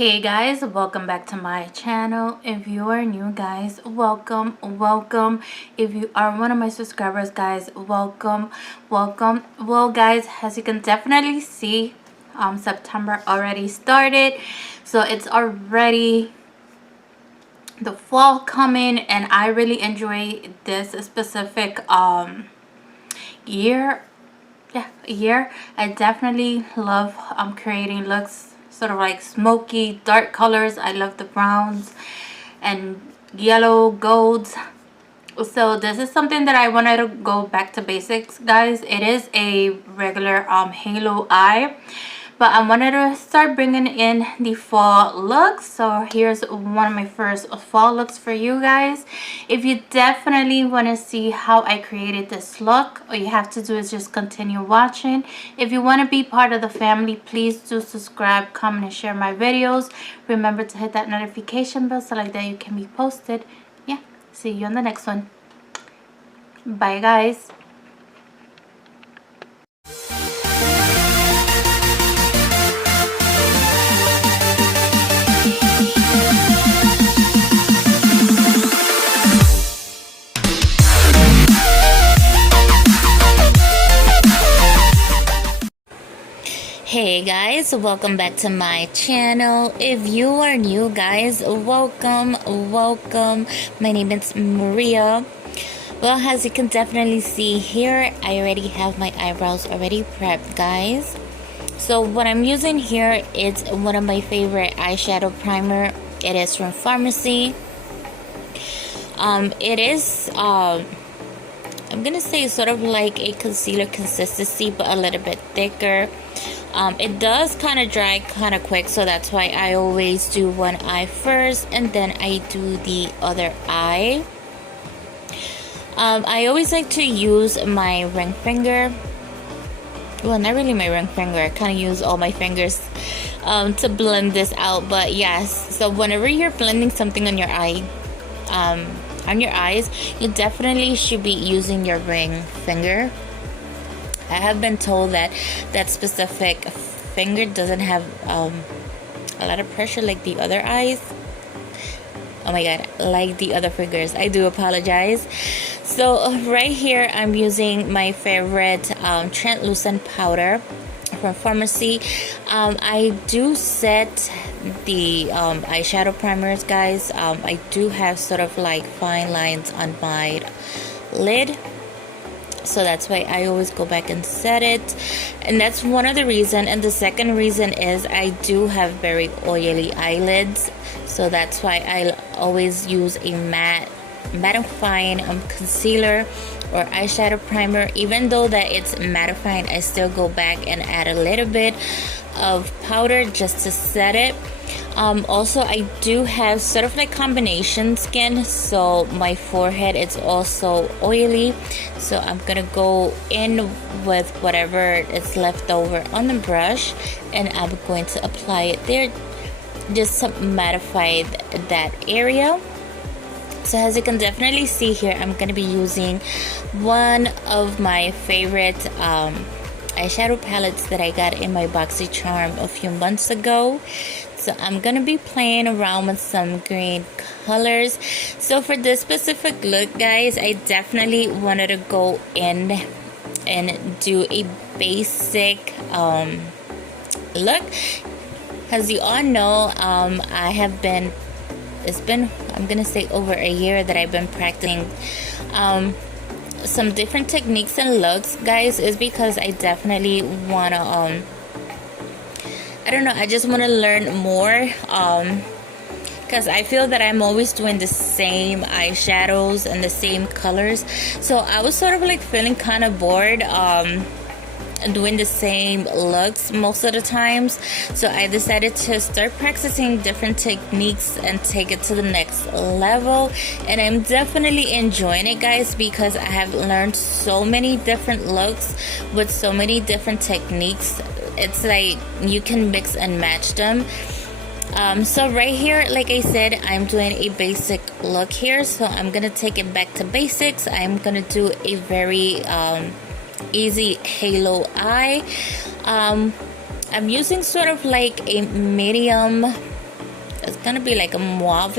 Hey guys, welcome back to my channel. If you are new, guys, welcome. If you are one of my subscribers, guys, welcome. Well guys, as you can definitely see, September already started, so it's already the fall coming, and I really enjoy this specific year. I definitely love creating looks sort of like smoky dark colors. I love the browns and yellow golds. So this is something that I wanted to go back to basics, guys. It is a regular halo eye, but I wanted to start bringing in the fall looks. So here's one of my first fall looks for you guys. If you definitely want to see how I created this look, all you have to do is just continue watching. If you want to be part of the family, please do subscribe, comment, and share my videos. Remember to hit that notification bell so like that you can be posted. Yeah, see you on the next one. Bye guys. Hey guys, welcome back to my channel. If you are new, guys, welcome. My name is Maria. Well, as you can definitely see here, I already have my eyebrows already prepped, guys. So what I'm using here is one of my favorite eyeshadow primer. It is from Farmasi. It is I'm gonna say sort of like a concealer consistency, but a little bit thicker. It does kind of dry kind of quick, so that's why I always do one eye first and then I do the other eye. I always like to use my ring finger. Well, not really my ring finger. I kind of use all my fingers to blend this out. But yes, so whenever you're blending something on your eye, on your eyes, you definitely should be using your ring finger. I have been told that that specific finger doesn't have a lot of pressure like the other eyes. Oh my god, like the other fingers. I do apologize. So right here I'm using my favorite translucent powder from Farmasi. I do set the eyeshadow primers, guys. I do have sort of like fine lines on my lid, so that's why I always go back and set it, and that's one of the reason. And the second reason is I do have very oily eyelids, so that's why I always use a mattifying concealer or eyeshadow primer. Even though that it's mattifying, I still go back and add a little bit of powder just to set it. Also, I do have sort of like combination skin, so my forehead is also oily, so I'm gonna go in with whatever is left over on the brush and I'm going to apply it there just to mattify that area. So as you can definitely see here, I'm gonna be using one of my favorite eyeshadow palettes that I got in my Boxy charm a few months ago. So I'm gonna be playing around with some green colors. So for this specific look, guys, I definitely wanted to go in and do a basic look. As you all know, it's been, I'm gonna say, over a year that I've been practicing some different techniques and looks, guys. Is because I definitely wanna I don't know, I just want to learn more, because I feel that I'm always doing the same eyeshadows and the same colors. So I was sort of like feeling kind of bored doing the same looks most of the times. So I decided to start practicing different techniques and take it to the next level, and I'm definitely enjoying it, guys, because I have learned so many different looks with so many different techniques. It's like you can mix and match them. So right here, like I said, I'm doing a basic look here, so I'm gonna take it back to basics. I'm gonna do a very easy halo eye. I'm using sort of like a medium it's gonna be like a mauve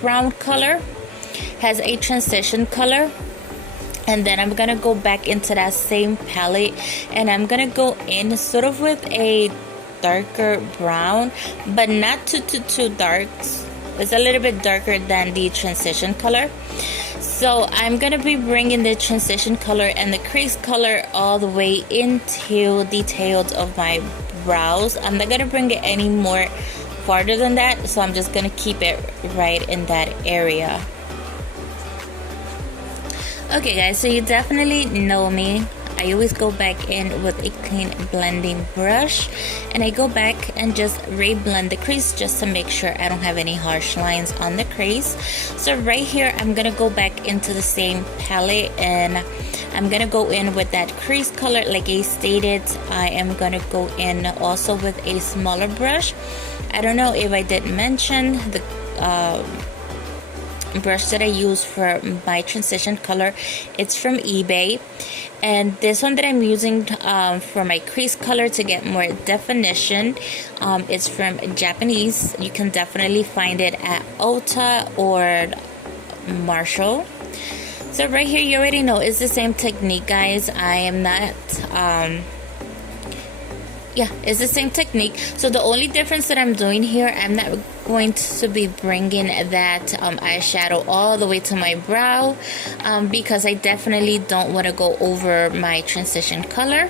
brown color, has a transition color. And then I'm gonna go back into that same palette, and I'm gonna go in sort of with a darker brown, but not too dark. It's a little bit darker than the transition color. So I'm gonna be bringing the transition color and the crease color all the way into the tails of my brows. I'm not gonna bring it any more farther than that, so I'm just gonna keep it right in that area. Okay guys, so you definitely know me. I always go back in with a clean blending brush, and I go back and just re-blend the crease just to make sure I don't have any harsh lines on the crease. So right here, I'm gonna go back into the same palette, and I'm gonna go in with that crease color. Like I stated, I am gonna go in also with a smaller brush. I don't know if I did mention the brush that I use for my transition color. It's from eBay, and this one that I'm using for my crease color to get more definition, it's from Japanese. You can definitely find it at Ulta or Marshall. So right here, you already know it's the same technique, guys. I am not it's the same technique. So the only difference that I'm doing here, I'm not going to be bringing that eyeshadow all the way to my brow, because I definitely don't want to go over my transition color.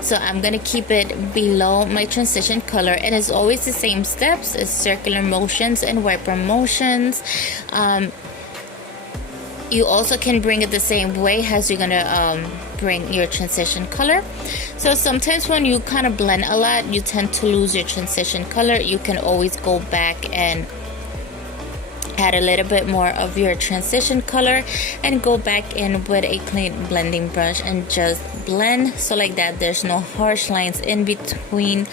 So I'm gonna keep it below my transition color, and it's always the same steps. It's circular motions and wiper motions. You also can bring it the same way as you're gonna bring your transition color. So sometimes when you kind of blend a lot, you tend to lose your transition color. You can always go back and add a little bit more of your transition color and go back in with a clean blending brush and just blend. So like that, there's no harsh lines in between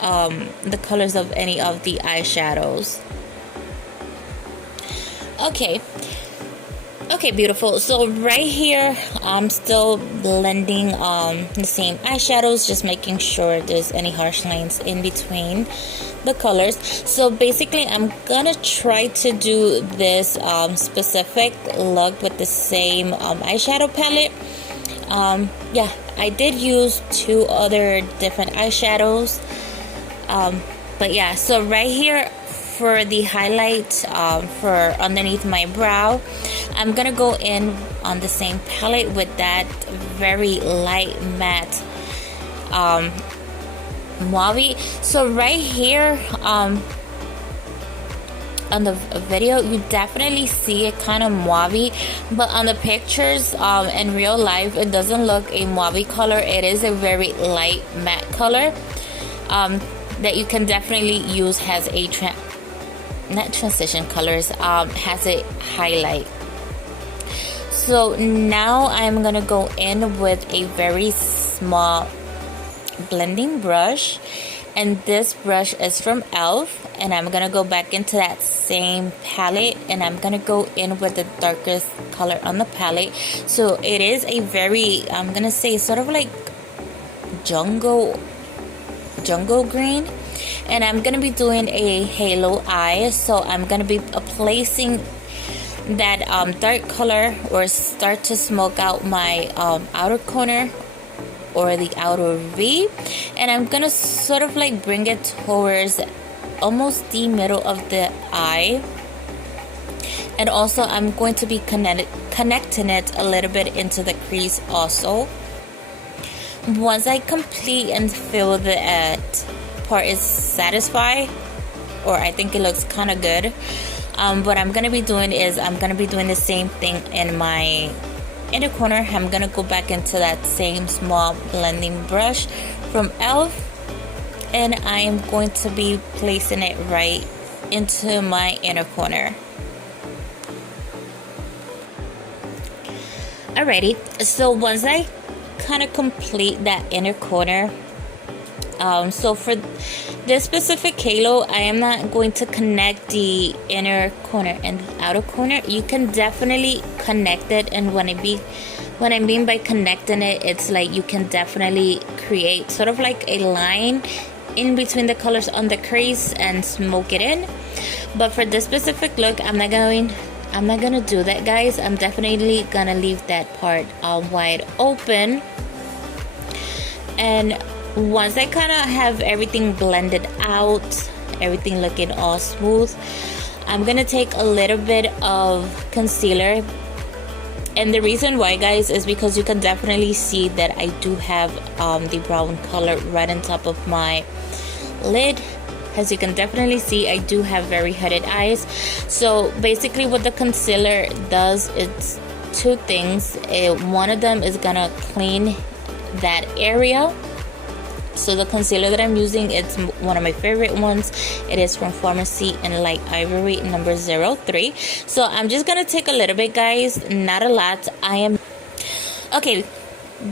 the colors of any of the eyeshadows. Okay, beautiful. So right here, I'm still blending the same eyeshadows, just making sure there's any harsh lines in between the colors. So basically, I'm gonna try to do this specific look with the same eyeshadow palette. I did use 2 other different eyeshadows, but yeah. So right here, for the highlight for underneath my brow, I'm gonna go in on the same palette with that very light matte mauve. So right here on the video, you definitely see it kind of mauve, but on the pictures in real life, it doesn't look a mauve color. It is a very light matte color that you can definitely use as a not transition colors, has a highlight. So now I'm gonna go in with a very small blending brush, and this brush is from e.l.f. and I'm gonna go back into that same palette, and I'm gonna go in with the darkest color on the palette. So it is a very, I'm gonna say, sort of like jungle green, and I'm gonna be doing a halo eye. So I'm gonna be placing that dark color, or start to smoke out my outer corner or the outer V, and I'm gonna sort of like bring it towards almost the middle of the eye. And also I'm going to be connecting it a little bit into the crease also. Once I complete and feel that part is satisfied, or I think it looks kind of good, what I'm going to be doing is I'm going to be doing the same thing in my inner corner. I'm going to go back into that same small blending brush from e.l.f. and I am going to be placing it right into my inner corner. Alrighty, so once I kind of complete that inner corner, so for this specific halo, I am not going to connect the inner corner and the outer corner. You can definitely connect it, and when I mean by connecting it, it's like you can definitely create sort of like a line in between the colors on the crease and smoke it in. But for this specific look, I'm not gonna do that, guys. I'm definitely gonna leave that part wide open. And once I kind of have everything blended out, everything looking all smooth, I'm gonna take a little bit of concealer. And the reason why, guys, is because you can definitely see that I do have the brown color right on top of my lid. As you can definitely see, I do have very hooded eyes. So basically what the concealer does, it's two things. One of them is gonna clean that area. So the concealer that I'm using, it's one of my favorite ones. It is from Farmasi in Light Ivory number 03. So I'm just gonna take a little bit, guys, not a lot. Okay,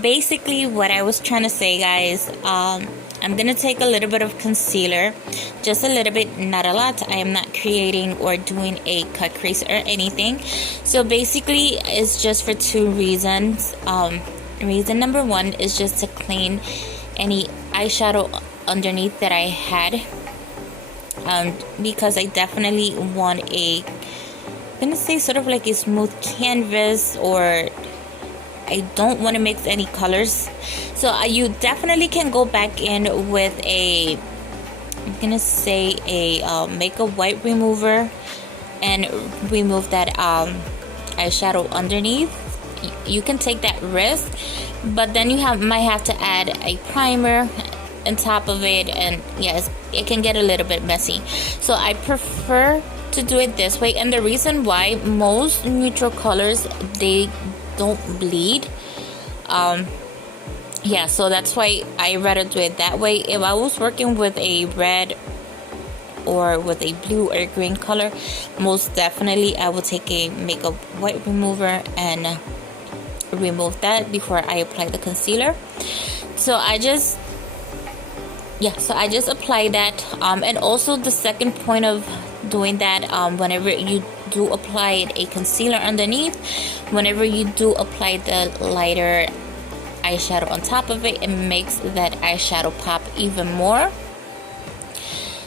basically what I was trying to say, guys, I'm gonna take a little bit of concealer, just a little bit, not a lot. I am not creating or doing a cut crease or anything. So basically it's just for two reasons. Reason number one is just to clean any eyeshadow underneath that I had, because I definitely want I'm gonna say sort of like a smooth canvas, or I don't want to mix any colors. So you definitely can go back in with I'm gonna say a makeup wipe remover and remove that eyeshadow underneath. You can take that risk, but then you might have to add a primer on top of it, and yes, it can get a little bit messy. So I prefer to do it this way, and the reason why, most neutral colors, they don't bleed. Yeah, so that's why I rather do it that way. If I was working with a red or with a blue or green color, most definitely I will take a makeup wipe remover and remove that before I apply the concealer. So I just apply that, and also the second point of doing that, whenever you do apply a concealer underneath, whenever you do apply the lighter eyeshadow on top of it, it makes that eyeshadow pop even more.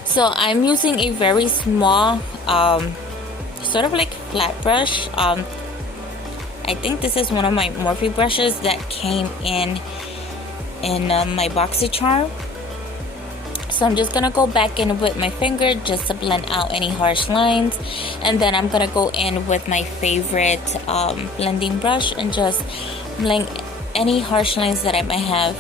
So I'm using a very small sort of like flat brush. I think this is one of my Morphe brushes that came in my Boxy charm. So I'm just gonna go back in with my finger just to blend out any harsh lines, and then I'm gonna go in with my favorite blending brush and just blend any harsh lines that I might have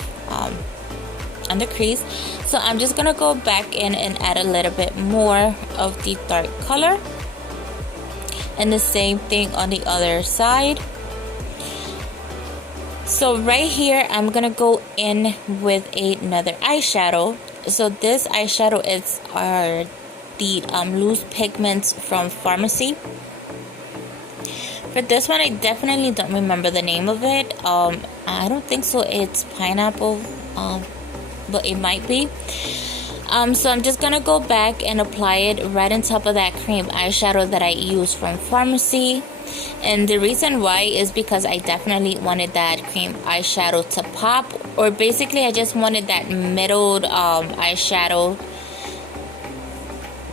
on the crease. So I'm just gonna go back in and add a little bit more of the dark color, and the same thing on the other side. So right here I'm gonna go in with another eyeshadow. So this eyeshadow is the loose pigments from Farmasi. For this one, I definitely don't remember the name of it. I don't think so it's pineapple, but it might be. So I'm just gonna go back and apply it right on top of that cream eyeshadow that I used from Farmasi. And the reason why is because I definitely wanted that cream eyeshadow to pop, or basically I just wanted that middled eyeshadow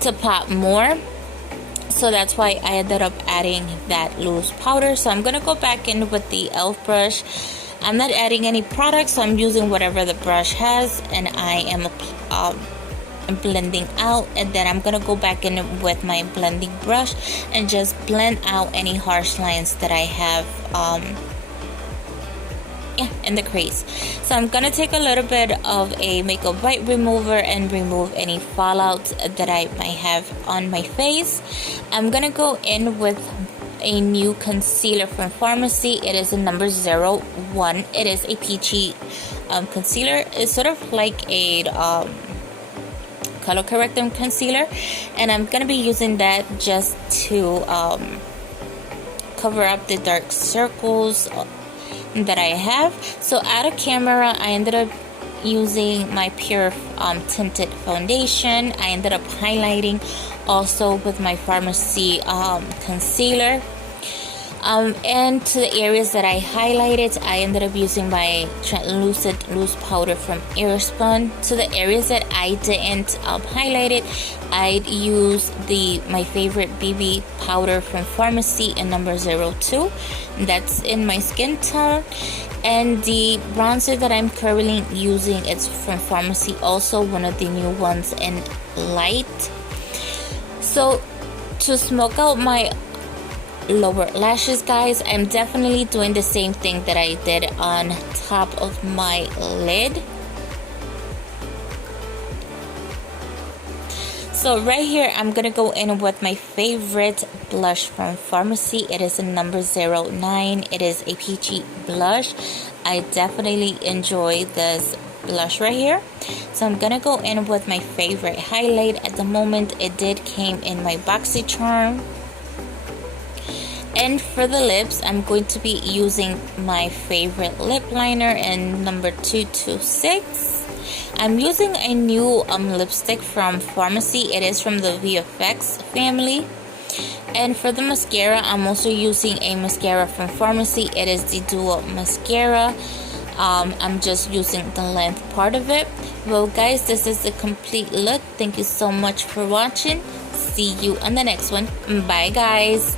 to pop more. So that's why I ended up adding that loose powder. So I'm gonna go back in with the e.l.f. brush. I'm not adding any product, so I'm using whatever the brush has, and I am blending out, and then I'm gonna go back in with my blending brush and just blend out any harsh lines that I have in the crease. So I'm gonna take a little bit of a makeup wipe remover and remove any fallout that I might have on my face. I'm gonna go in with a new concealer from Farmasi. It is a number 01. It is a peachy concealer. It's sort of like a color correcting concealer, and I'm gonna be using that just to cover up the dark circles that I have. So out of camera, I ended up using my pure tinted foundation. I ended up highlighting also with my Farmasi concealer. And to the areas that I highlighted, I ended up using my translucent loose powder from Spun. To the areas that I didn't highlight it, I'd use my favorite BB powder from Farmasi in number 02. That's in my skin tone. And the bronzer that I'm currently using is from Farmasi, also one of the new ones in light. So to smoke out my lower lashes, guys, I'm definitely doing the same thing that I did on top of my lid. So right here, I'm gonna go in with my favorite blush from Farmasi. It is a number 09. It is a peachy blush. I definitely enjoy this blush right here. So I'm gonna go in with my favorite highlight. At the moment, it did came in my Boxy charm. And for the lips, I'm going to be using my favorite lip liner in number 226. I'm using a new lipstick from Farmasi. It is from the VFX family. And for the mascara, I'm also using a mascara from Farmasi. It is the Duo mascara. I'm just using the length part of it. Well, guys, this is the complete look. Thank you so much for watching. See you on the next one. Bye, guys.